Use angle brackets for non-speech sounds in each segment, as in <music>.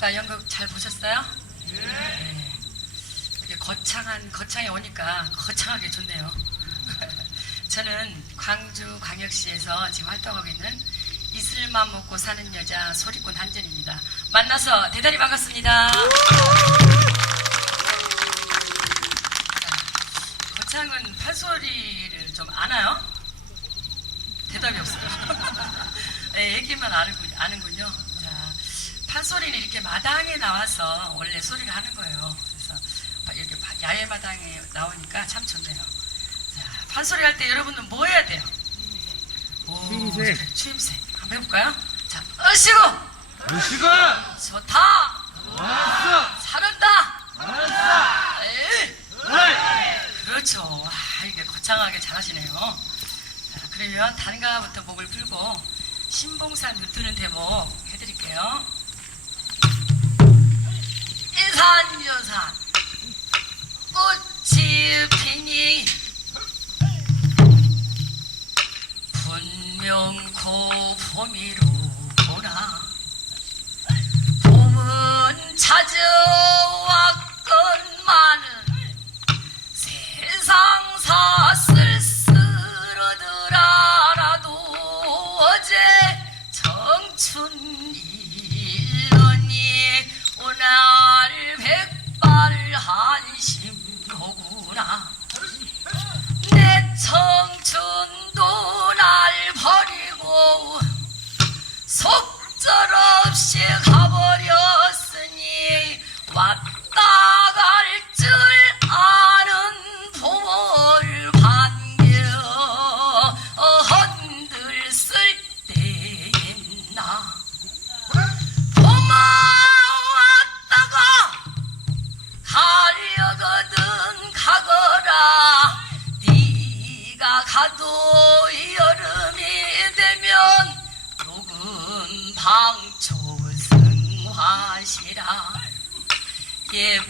아까 연극 잘 보셨어요? 네. 이렇게 거창한 거창에 오니까 거창하게 좋네요. <laughs> 저는 광주 광역시에서 지금 활동하고 있는 이슬만 먹고 사는 여자 소리꾼 한전입니다. 만나서 대단히 반갑습니다. 거창은 판소리를 좀 아나요? 대답이 없어요. <laughs> 네, 얘기만 아는군, 아는군요. 자, 판소리는 이렇게 마당에 나와서 원래 소리를 하는 거예요. 그래서 이렇게 야외 마당에 나오니까 참 좋네요. 자, 판소리 할 때 여러분은 뭐 해야 돼요? 오, 추임새. 추임새. 한번 해볼까요? 자, 으시고! 무시가 좋다! 왔어 잘한다! 왔어 에이! 에이 그렇죠. 아, 이게 거창하게 잘하시네요. 자, 그러면 단가부터 목을 풀고 신봉산 눈 뜨는 대목 해드릴게요. 인산유산. 꽃이 피니. 분명코 봄이로 সব Yeah.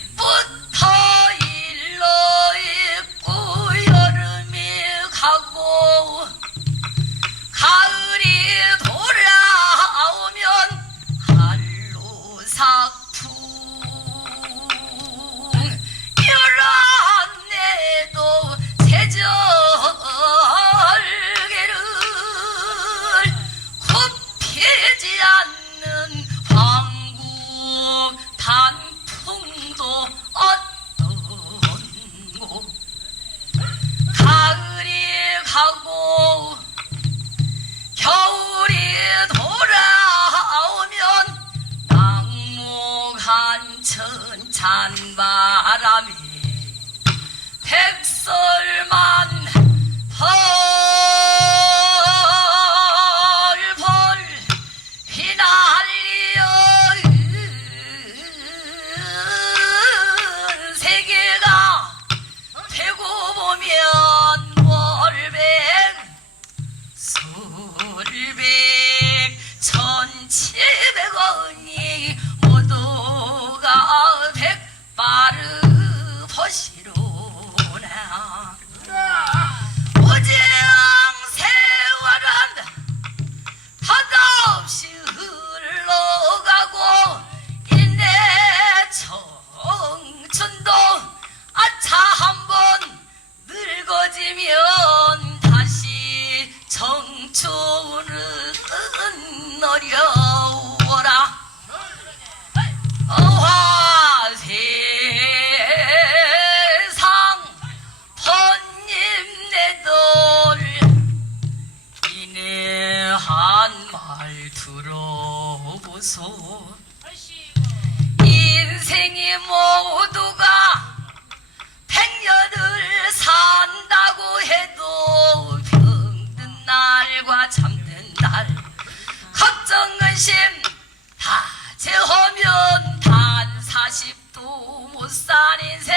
40도 못 산 인생.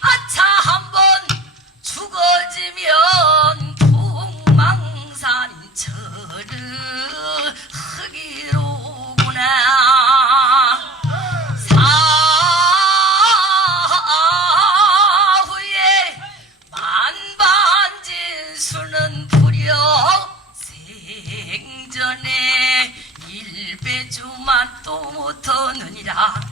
아차 한번 죽어지면 풍망산처를 흙이로구나. 사후에 만반진수는 부려 생전에 일배주만 또 못하느니라.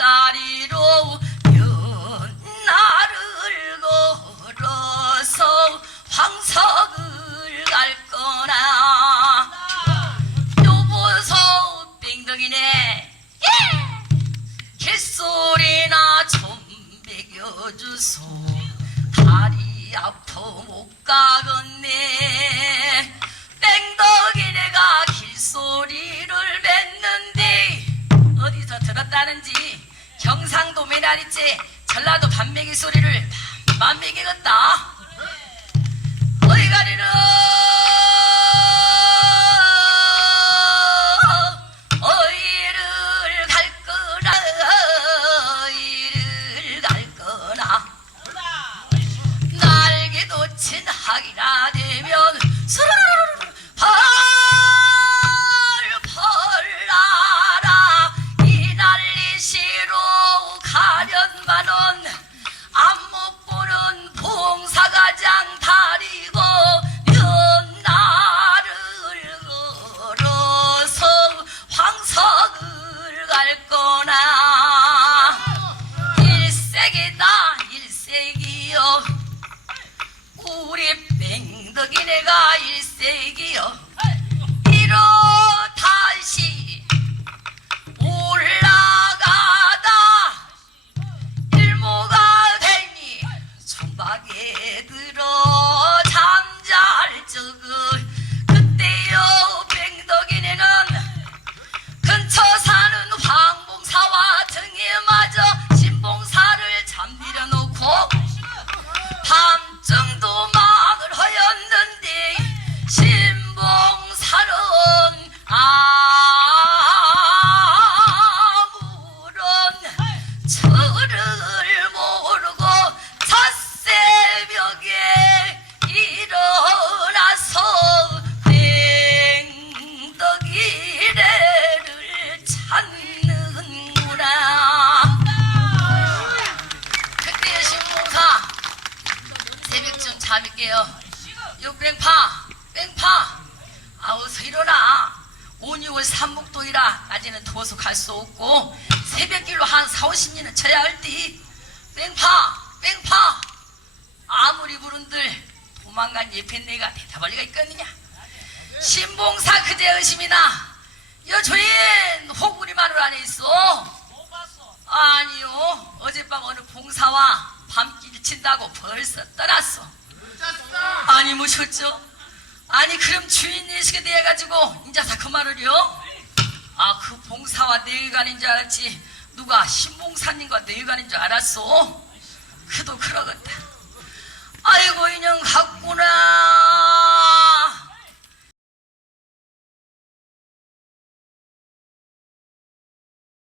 다리로 윤나를 걸어서 황석을 갈 거나. 여보소 빙덕이네. 예! 개소리나 좀 먹여주소. 다리 아파 못 가건 아니지. 전라도 반매기 소리를 만매기겠다. 어이 가리는 4, 50리는 쳐야 할디 뺑파 뺑파! 아무리 부른들 도망간 예편내가 대답할 리가 있겠느냐 신봉사 그대 의심이나 여조인 호구리 마을 안에 있어. 아니요 어젯밤 어느 봉사와 밤길 친다고 벌써 떠났어. 아니 무셨죠? 아니 그럼 주인 예식에 대해 가지고 인자사 그 말을요? 아 그 봉사와 내의관인 줄 알았지 누가 신봉사님과 내일간인 줄 알았어? 그도 그러겠다. 아이고 인형 갔구나.